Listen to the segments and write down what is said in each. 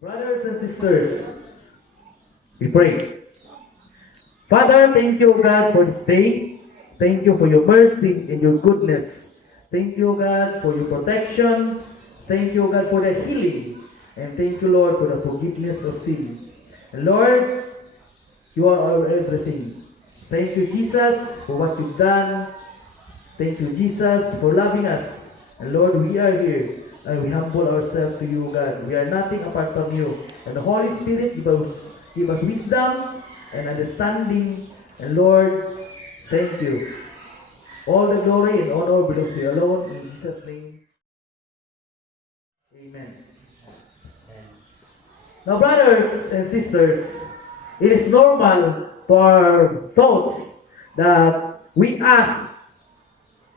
Brothers and sisters, we pray. Father, thank you, God, for this day. Thank you for your mercy and your goodness. Thank you, God, for your protection. Thank you, God, for the healing. And thank you, Lord, for the forgiveness of sin. And Lord, you are our everything. Thank you, Jesus, for what you've done. Thank you, Jesus, for loving us. And Lord, we are here and we humble ourselves to you, God. We are nothing apart from you. And the Holy Spirit give us wisdom and understanding. And Lord, thank you. All the glory and honor belongs to you alone. In Jesus' name, amen. Now, brothers and sisters, it is normal for our thoughts that we ask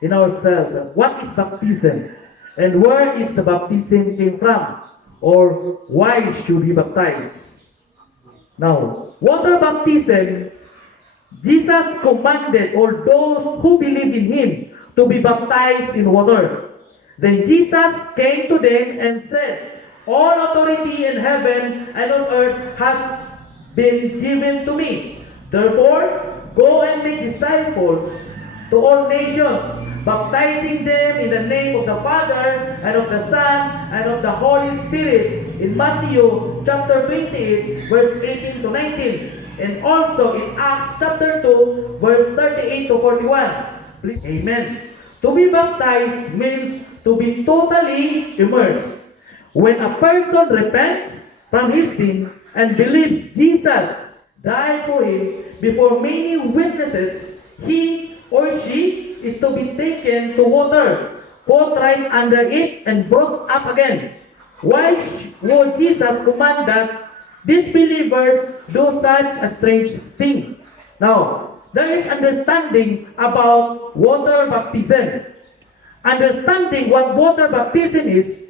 in ourselves, what is baptism? And where is the baptism came from? Or why should we baptize? Now, water baptism, Jesus commanded all those who believe in Him to be baptized in water. Then Jesus came to them and said, all authority in heaven and on earth has been given to me. Therefore, go and make disciples to all nations, baptizing them in the name of the Father, and of the Son, and of the Holy Spirit. In Matthew chapter 28, verse 18 to 19. And also in Acts chapter 2, verse 38 to 41. Please, amen. To be baptized means to be totally immersed. When a person repents from his sin and believes Jesus died for him before many witnesses, he or she is to be taken to water, put right under it, and brought up again. Why would Jesus command that these believers do such a strange thing? Now, there is understanding about water baptism. Understanding what water baptism is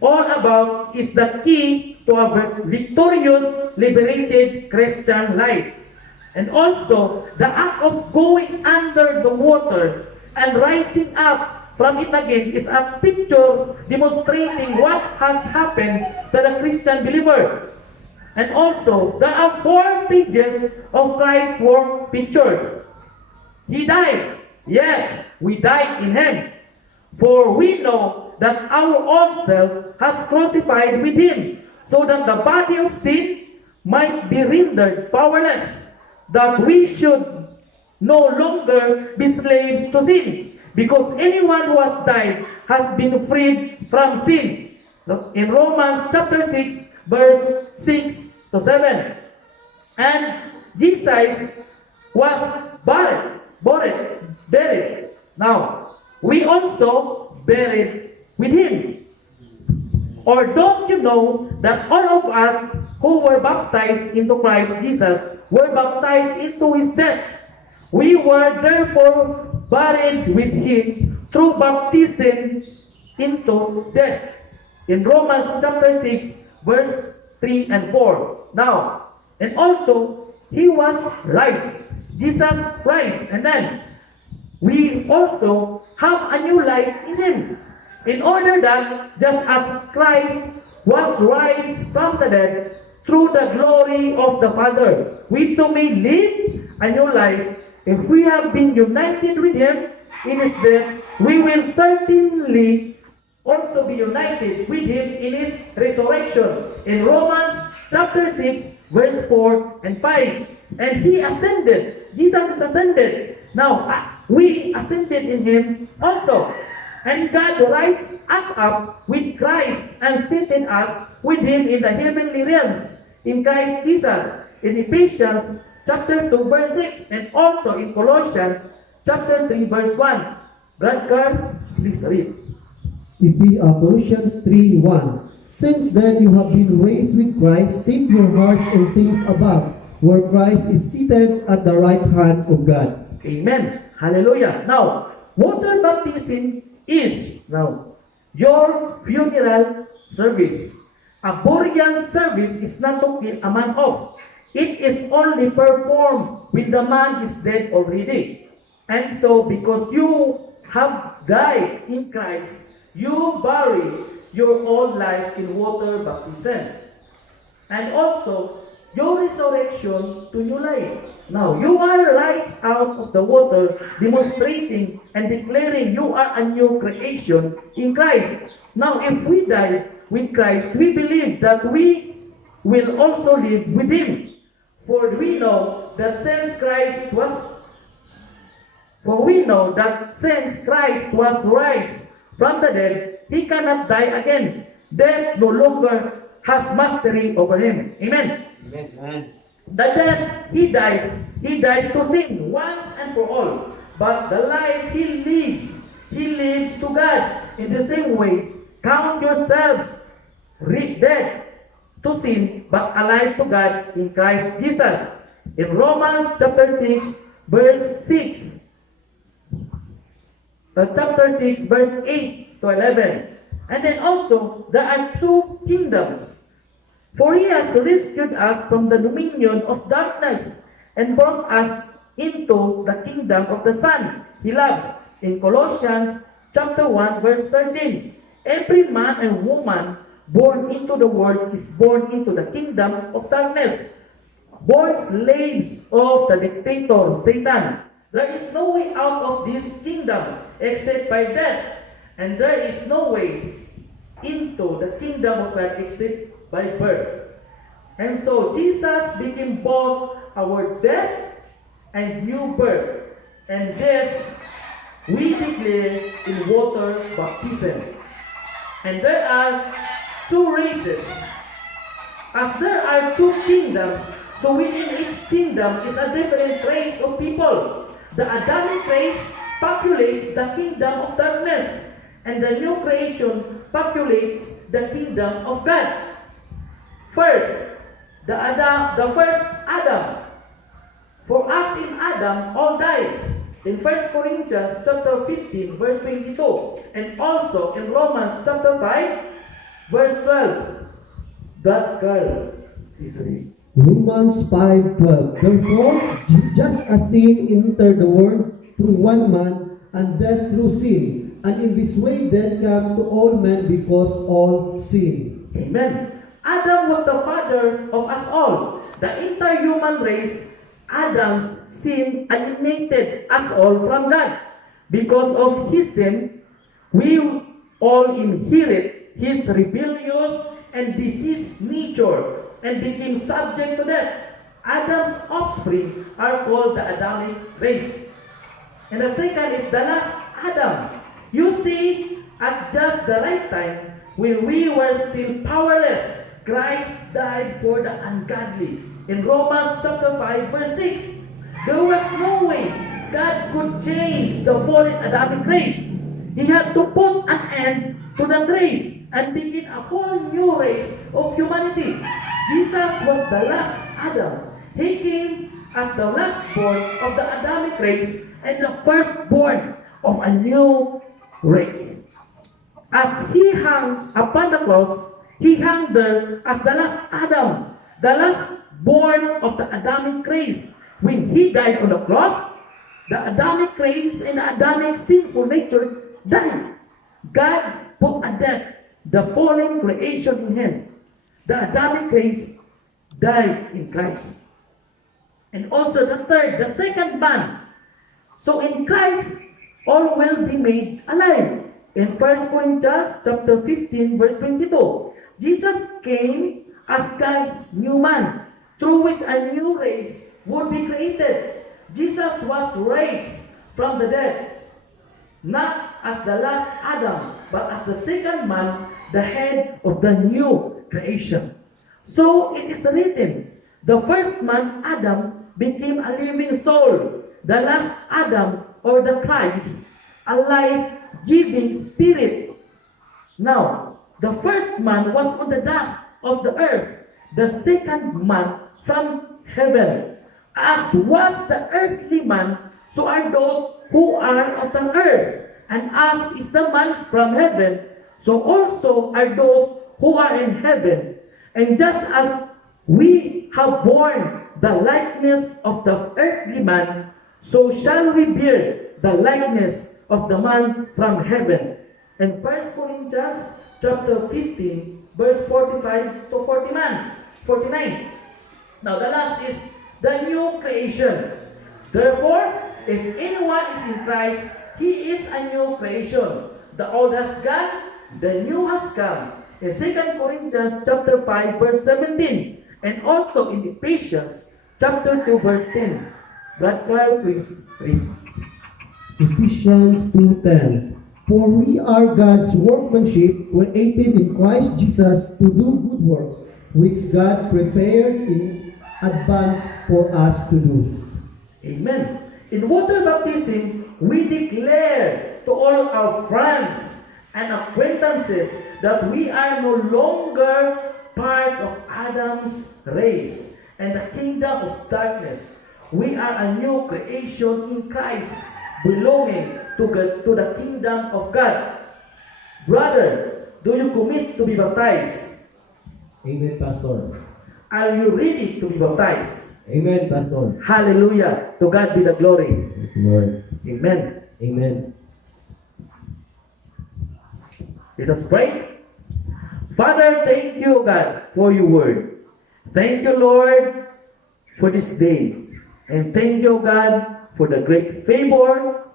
all about is the key to a victorious, liberated Christian life. And also, the act of going under the water and rising up from it again is a picture demonstrating what has happened to the Christian believer. And also, there are 4 stages of Christ's work pictures. He died. Yes, we died in Him. For we know that our old self has crucified with Him, so that the body of sin might be rendered powerless, that we should no longer be slaves to sin, because anyone who has died has been freed from sin. In Romans chapter 6, verse 6 to 7. And Jesus was buried. Now, we also buried with Him. Or don't you know that all of us who were baptized into Christ Jesus were baptized into His death? We were therefore buried with Him through baptism into death. In Romans chapter 6, verse 3 and 4. Now, and also, He was raised. Jesus Christ. And then, we also have a new life in Him. In order that, just as Christ was raised from the dead through the glory of the Father, we too may live a new life. If we have been united with Him in His death, we will certainly also be united with Him in His resurrection. In Romans chapter 6, verse 4 and 5. And He ascended. Jesus is ascended. Now, we ascended in Him also. And God raised us up with Christ and seated us with Him in the heavenly realms in Christ Jesus. In Ephesians chapter 2, verse 6, and also in Colossians chapter 3, verse 1. Brad Carr, please read. Colossians 3:1. Since then you have been raised with Christ, set your hearts on things above, where Christ is seated at the right hand of God. Amen. Hallelujah. Now, water baptism is your funeral service. A burial service is not to kill a man off. It is only performed when the man is dead already. And so, because you have died in Christ, you bury your old life in water baptism. and also your resurrection to new life. Now, you are raised out of the water, demonstrating and declaring you are a new creation in Christ. Now, if we die with Christ, we believe that we will also live with Him. For we know that since Christ was raised from the dead, He cannot die again. Death no longer has mastery over Him. Amen. Amen. The death He died to sin once and for all. But the life He lives to God. In the same way, count yourselves dead to sin, but alive to God in Christ Jesus. In Romans chapter 6, verse 6, chapter 6, verse 8 to 11. And then also, there are two kingdoms. For He has rescued us from the dominion of darkness and brought us into the kingdom of the Son He loves. In Colossians chapter 1, verse 13. Every man and woman born into the world is born into the kingdom of darkness, born slaves of the dictator, Satan. There is no way out of this kingdom except by death, and there is no way into the kingdom of God except by birth. And so Jesus became both our death and new birth, and this we declare in water baptism. And there are two races. As there are two kingdoms, so within each kingdom is a different race of people. The Adamic race populates the kingdom of darkness, and the new creation populates the kingdom of God. First, the first Adam. For us in Adam all died. In 1 Corinthians chapter 15, verse 22, and also in Romans chapter 5, verse 12, that girl is rich. Romans 5:12. Therefore, just as sin entered the world through one man, and death through sin, and in this way death came to all men because all sinned. Amen. Adam was the father of us all. The entire human race, Adam's sin alienated us all from God. Because of his sin, we all inherit his rebellious and diseased nature and became subject to death. Adam's offspring are called the Adamic race. And the second is the last Adam. You see, at just the right time, when we were still powerless, Christ died for the ungodly. In Romans chapter 5, verse 6, there was no way God could change the fallen Adamic race. He had to put an end to that race and begin a whole new race of humanity. Jesus was the last Adam. He came as the last born of the Adamic race and the firstborn of a new race. As he hung upon the cross, he hung there as the last Adam, the last born of the Adamic race. When he died on the cross, the Adamic race and the Adamic sinful nature died. God put a death, the fallen creation in him. The Adamic race died in Christ. And also the third, the second man. So in Christ, all will be made alive. In 1 Corinthians chapter 15, verse 22, Jesus came as God's new man, through which a new race would be created. Jesus was raised from the dead, not as the last Adam, but as the second man, the head of the new creation. So it is written, the first man, Adam, became a living soul. The last Adam, or the Christ, a life-giving spirit. Now, the first man was on the dust of the earth, the second man from heaven. As was the earthly man, so are those who are of the earth. And as is the man from heaven, so also are those who are in heaven. And just as we have borne the likeness of the earthly man, so shall we bear the likeness of the man from heaven. In 1 Corinthians chapter 15, verse 45 to 49. 49. Now the last is the new creation. Therefore, if anyone is in Christ, he is a new creation. The old has gone, the new has come. In 2 Corinthians chapter 5 verse 17, and also in Ephesians chapter 2 verse 10. God, please read. Ephesians 2:10. For we are God's workmanship, created in Christ Jesus to do good works, which God prepared in advance for us to do. Amen. In water baptism, we declare to all our friends and acquaintances that we are no longer parts of Adam's race and the kingdom of darkness. We are a new creation in Christ, belonging to the kingdom of God. Brother, do you commit to be baptized? Amen, Pastor. Are you ready to be baptized? Amen, Pastor. Hallelujah. To God be the glory. Thank you, Lord. Amen. Amen. Let us pray. Father, thank you, God, for your word. Thank you, Lord, for this day. And thank you, God, for the great favor.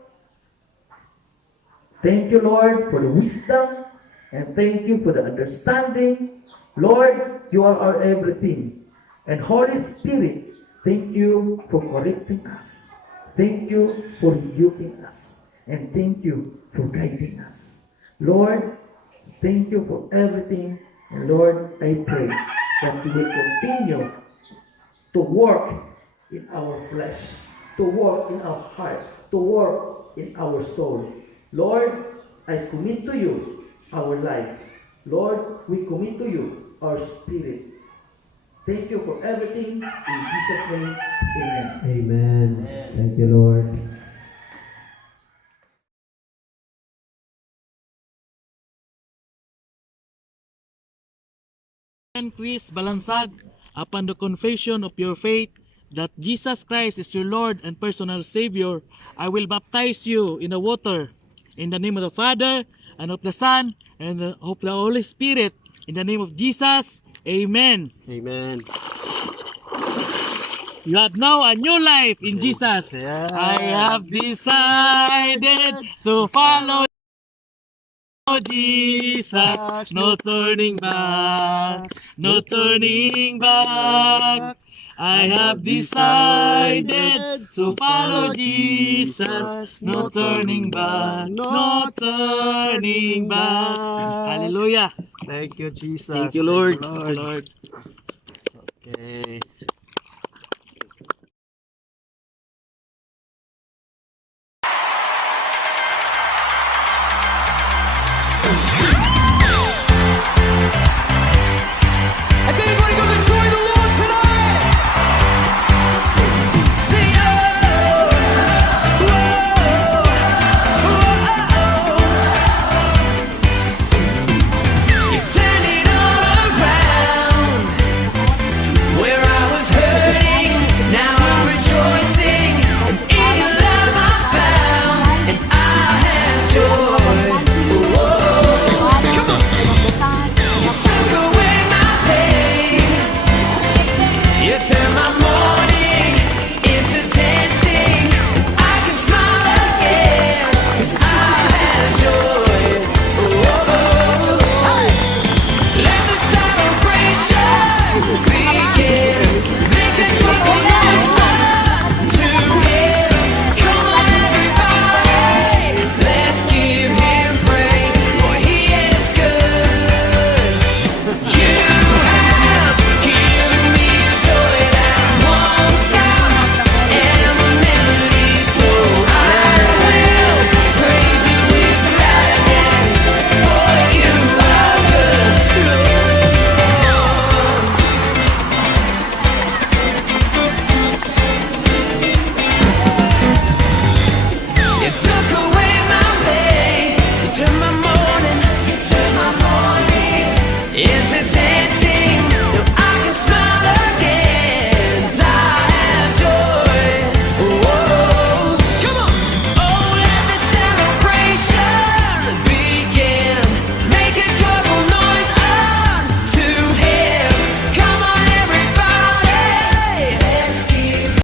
Thank you, Lord, for the wisdom. And thank you for the understanding. Lord, you are our everything. And Holy Spirit, thank you for correcting us. Thank you for rebuking us. And thank you for guiding us. Lord, thank you for everything. And Lord, I pray that you will continue to work in our flesh, to work in our heart, to work in our soul. Lord, I commit to you our life. Lord, we commit to you our spirit. Thank you for everything. In Jesus' name, amen. Amen. Thank you, Lord. And Chris Balansag, upon the confession of your faith that Jesus Christ is your Lord and personal Savior, I will baptize you in the water. In the name of the Father, and of the Son, and of the Holy Spirit. In the name of Jesus, amen. Amen. You have now a new life in Jesus. Yeah. I have decided to follow Jesus. No turning back. No turning back. I have decided to follow Jesus. No turning back. No turning back. Hallelujah. Thank you, Jesus. Thank you, Lord. Thank you, Lord. Okay.